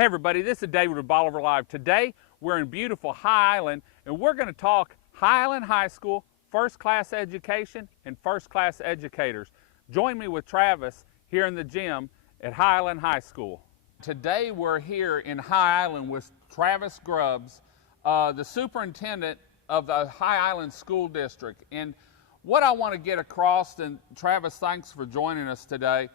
Hey everybody, this is David with Bolivar Live. Today we're in beautiful High Island and we're going to talk Highland High School, first class education and first class educators. Join me with Travis here in the gym at Highland High School. Today we're here in High Island with Travis Grubbs, the superintendent of the High Island School District. And what I want to get across, and Travis, thanks for joining us today,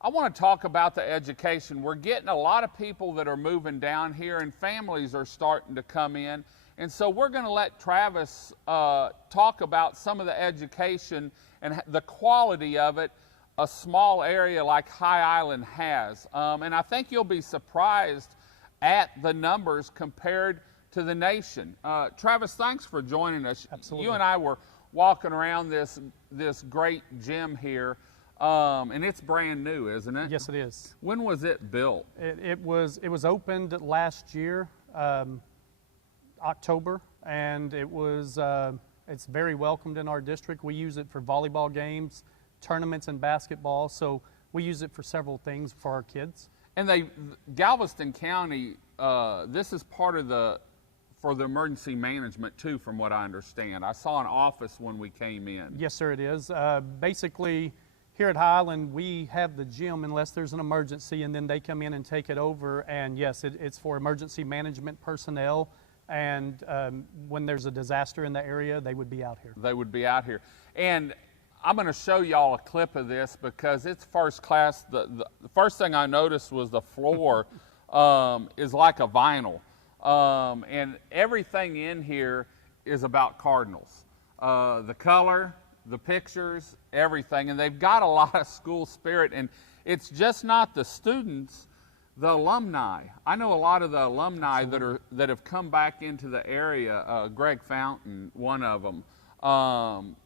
I want to talk about the education. We're getting a lot of people that are moving down here and families are starting to come in. And so we're going to let Travis talk about some of the education and the quality of it a small area like High Island has. And I think you'll be surprised at the numbers compared to the nation. Travis, thanks for joining us. Absolutely. You and I were walking around this great gym here. And it's brand new, isn't it? Yes, it is. When was it built? It was opened last year, October, and it's very welcomed in our district. We use it for volleyball games, tournaments, and basketball. So we use it for several things for our kids. And Galveston County, this is part of for the emergency management too, from what I understand. I saw an office when we came in. Yes, sir, it is. Basically, here at High Island, we have the gym unless there's an emergency, and then they come in and take it over. And yes, it's for emergency management personnel. And when there's a disaster in the area, they would be out here. They would be out here. And I'm going to show y'all a clip of this because it's first class. The first thing I noticed was the floor is like a vinyl. And everything in here is about Cardinals. The color, the pictures, everything, and they've got a lot of school spirit, and it's just not the students, the alumni. I know a lot of the alumni that have come back into the area. Greg Fountain, one of them,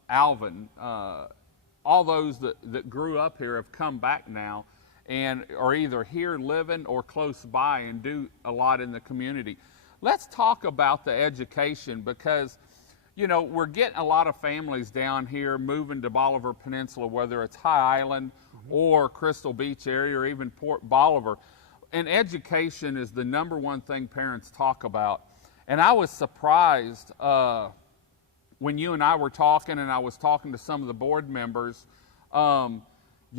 Alvin, all those that grew up here have come back now and are either here living or close by and do a lot in the community. Let's talk about the education because you know, we're getting a lot of families down here moving to Bolivar Peninsula, whether it's High Island or Crystal Beach area or even Port Bolivar. And education is the number one thing parents talk about. And I was surprised when you and I were talking and I was talking to some of the board members, y'all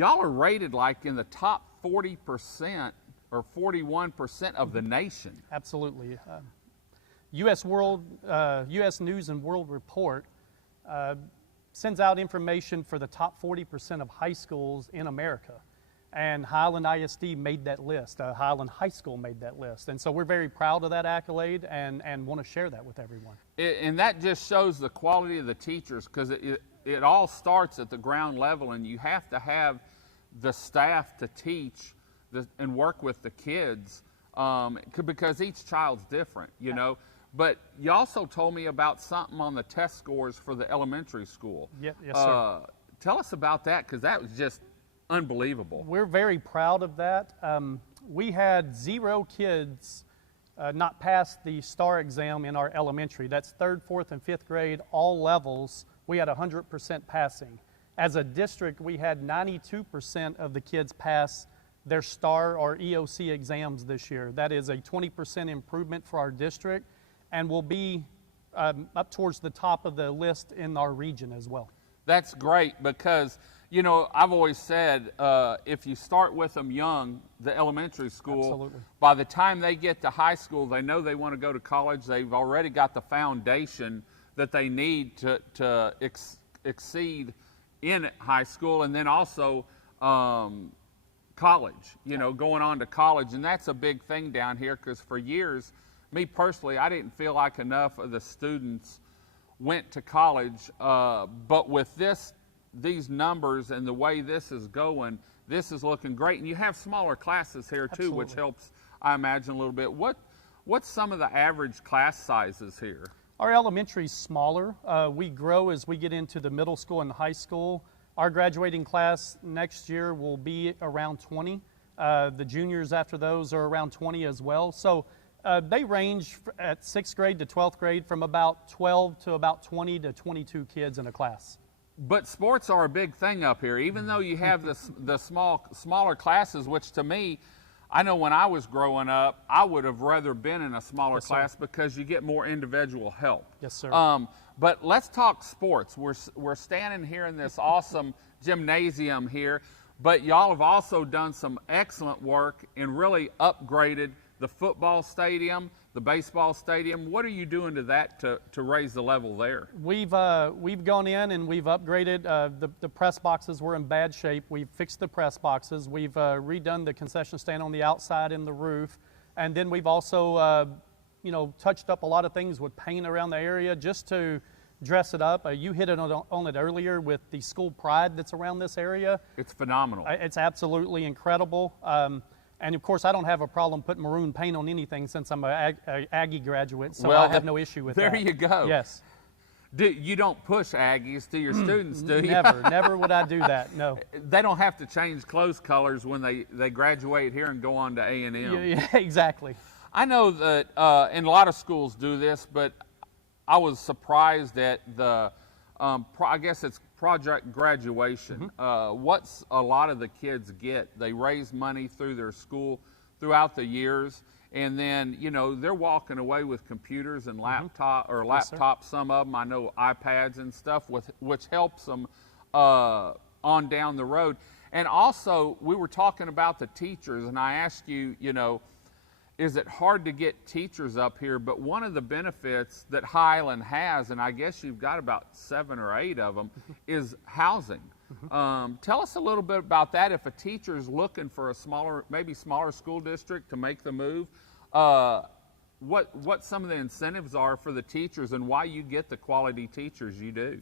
are rated like in the top 40% or 41% of the nation. Absolutely. U.S. News and World Report sends out information for the top 40% of high schools in America. And Highland ISD made that list. Highland High School made that list. And so we're very proud of that accolade and want to share that with everyone. And that just shows the quality of the teachers because it all starts at the ground level, and you have to have the staff to teach and work with the kids because each child's different, you know. But you also told me about something on the test scores for the elementary school. Yes, sir. Tell us about that because that was just unbelievable. We're very proud of that. We had 0 kids not pass the STAR exam in our elementary. That's 3rd, 4th, and 5th grade, all levels. We had 100% passing. As a district, we had 92% of the kids pass their STAR or EOC exams this year. That is a 20% improvement for our district, and will be up towards the top of the list in our region as well. That's great because, you know, I've always said if you start with them young, the elementary school, Absolutely. By the time they get to high school, they know they want to go to college. They've already got the foundation that they need to exceed in high school and then also college, you know, going on to college. And that's a big thing down here because for years, me personally, I didn't feel like enough of the students went to college, but with these numbers and the way this is going, this is looking great. And you have smaller classes here too, Absolutely. Which helps, I imagine, a little bit. What's some of the average class sizes here? Our elementary is smaller. We grow as we get into the middle school and high school. Our graduating class next year will be around 20. The juniors after those are around 20 as well. So they range at 6th grade to 12th grade from about 12 to about 20 to 22 kids in a class. But sports are a big thing up here, even though you have the smaller classes, which to me, I know when I was growing up, I would have rather been in a smaller Yes, sir. class because you get more individual help. Yes, sir. But let's talk sports. We're standing here in this awesome gymnasium here, but y'all have also done some excellent work and really upgraded the football stadium, the baseball stadium. What are you doing to that to raise the level there? We've gone in and we've upgraded. The press boxes were in bad shape. We've fixed the press boxes. We've redone the concession stand on the outside and the roof. And then we've also, touched up a lot of things with paint around the area just to dress it up. You hit it on it earlier with the school pride that's around this area. It's phenomenal. It's absolutely incredible. And of course, I don't have a problem putting maroon paint on anything since I'm a Aggie graduate, so I have no issue with that. There you go. Yes. You don't push Aggies to your students, do you? Never would I do that, no. They don't have to change clothes colors when they graduate here and go on to A&M. Yeah, exactly. I know that, and a lot of schools do this, but I was surprised at the, I guess it's project graduation. What's a lot of the kids get? They raise money through their school throughout the years, and then they're walking away with computers and laptops. Some of them, I know, iPads and stuff, which helps them on down the road. And also, we were talking about the teachers, and I asked you, is it hard to get teachers up here? But one of the benefits that Highland has, and I guess you've got about 7 or 8 of them, is housing. Tell us a little bit about that. If a teacher is looking for a maybe smaller school district to make the move, what some of the incentives are for the teachers and why you get the quality teachers you do.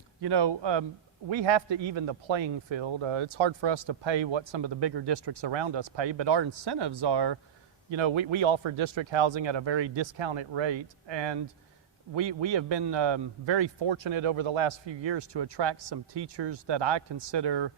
We have to even the playing field. It's hard for us to pay what some of the bigger districts around us pay, but our incentives are, we offer district housing at a very discounted rate, and we have been very fortunate over the last few years to attract some teachers that I consider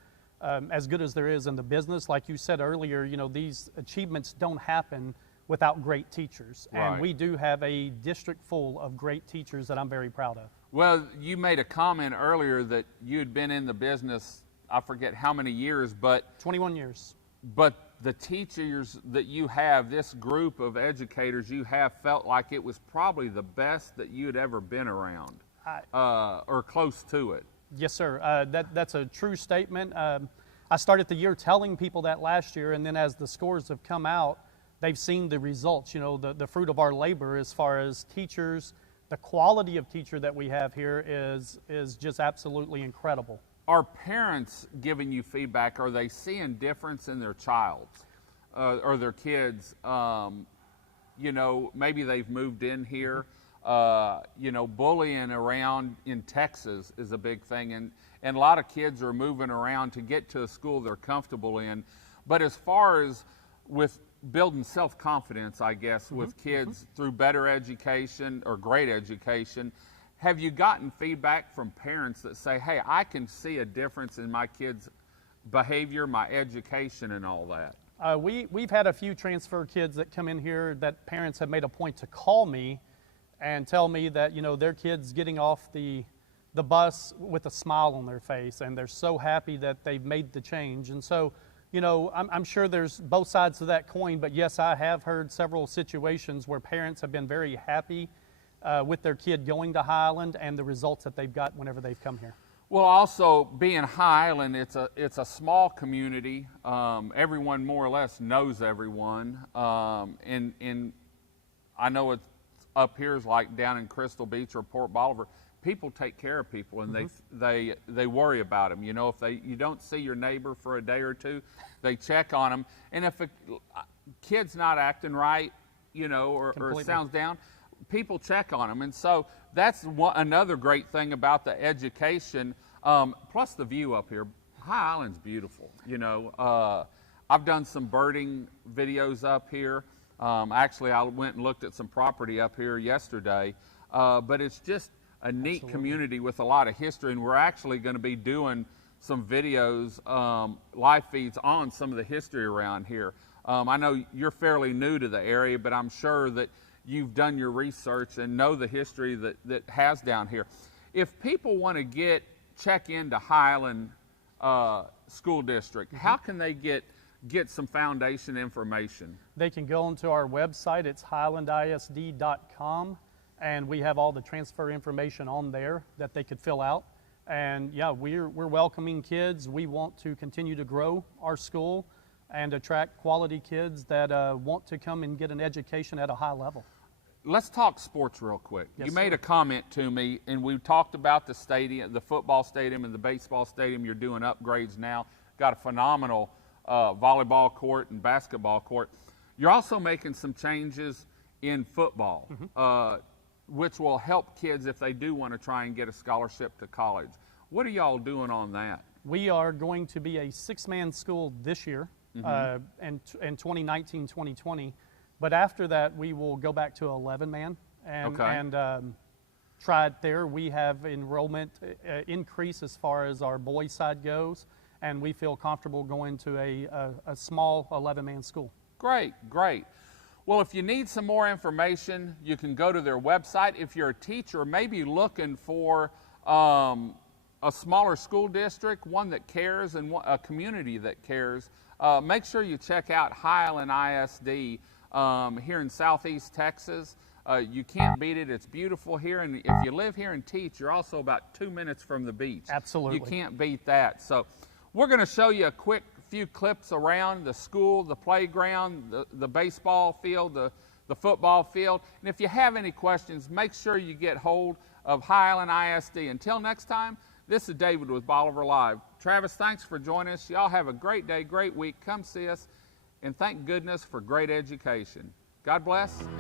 as good as there is in the business. Like you said earlier, these achievements don't happen without great teachers. Right. And we do have a district full of great teachers that I'm very proud of. Well, you made a comment earlier that you had been in the business, I forget how many years, but 21 years. But the teachers that you have, this group of educators you have, felt like it was probably the best that you had ever been around, or close to it. Yes, sir. That's a true statement. I started the year telling people that last year, and then as the scores have come out, they've seen the results, the fruit of our labor as far as teachers. The quality of teacher that we have here is just absolutely incredible. Are parents giving you feedback? Are they seeing difference in their child or their kids? Maybe they've moved in here. Bullying around in Texas is a big thing, and a lot of kids are moving around to get to a school they're comfortable in. But as far as with building self-confidence, I guess, with kids through better education or great education, have you gotten feedback from parents that say, hey, I can see a difference in my kids' behavior, my education, and all that? We've had a few transfer kids that come in here that parents have made a point to call me and tell me that, their kid's getting off the bus with a smile on their face, and they're so happy that they've made the change. And so, I'm sure there's both sides to that coin, but yes, I have heard several situations where parents have been very happy with their kid going to Highland and the results that they've got whenever they've come here. Well, also being Highland, it's a small community. Everyone more or less knows everyone, and I know it's up here is like down in Crystal Beach or Port Bolivar. People take care of people, and they worry about them. If you don't see your neighbor for a day or two, they check on them. And if a kid's not acting right, or sounds down, people check on them. And so that's another great thing about the education, plus the view up here. High Island's beautiful. I've done some birding videos up here. Actually, I went and looked at some property up here yesterday, but it's just a neat community with a lot of history, and we're actually going to be doing some videos, live feeds on some of the history around here. I know you're fairly new to the area, but I'm sure that you've done your research and know the history that has down here. If people want to check into Highland School District, how can they get get some foundation information? They can go onto our website. It's highlandisd.com, and we have all the transfer information on there that they could fill out. And yeah, we're welcoming kids. We want to continue to grow our school and attract quality kids that want to come and get an education at a high level. Let's talk sports real quick. Yes, you made sir. a comment to me, and we talked about the stadium, the football stadium and the baseball stadium. You're doing upgrades now. Got a phenomenal volleyball court and basketball court. You're also making some changes in football, which will help kids if they do want to try and get a scholarship to college. What are y'all doing on that? We are going to be a 6-man school this year, in 2019, 2020. But after that, we will go back to 11-man and try it there. We have enrollment increase as far as our boys' side goes, and we feel comfortable going to a small 11-man school. Great, great. Well, if you need some more information, you can go to their website. If you're a teacher, maybe looking for a smaller school district, one that cares, and a community that cares, make sure you check out Highland ISD here in Southeast Texas. You can't beat it. It's beautiful here, and if you live here and teach, you're also about 2 minutes from the beach. Absolutely. You can't beat that. So we're going to show you a quick few clips around the school, the playground, the baseball field, the football field. And if you have any questions, make sure you get hold of Highland ISD. Until next time, this is David with Bolivar Live. Travis, thanks for joining us. Y'all have a great day, great week. Come see us, and thank goodness for great education. God bless.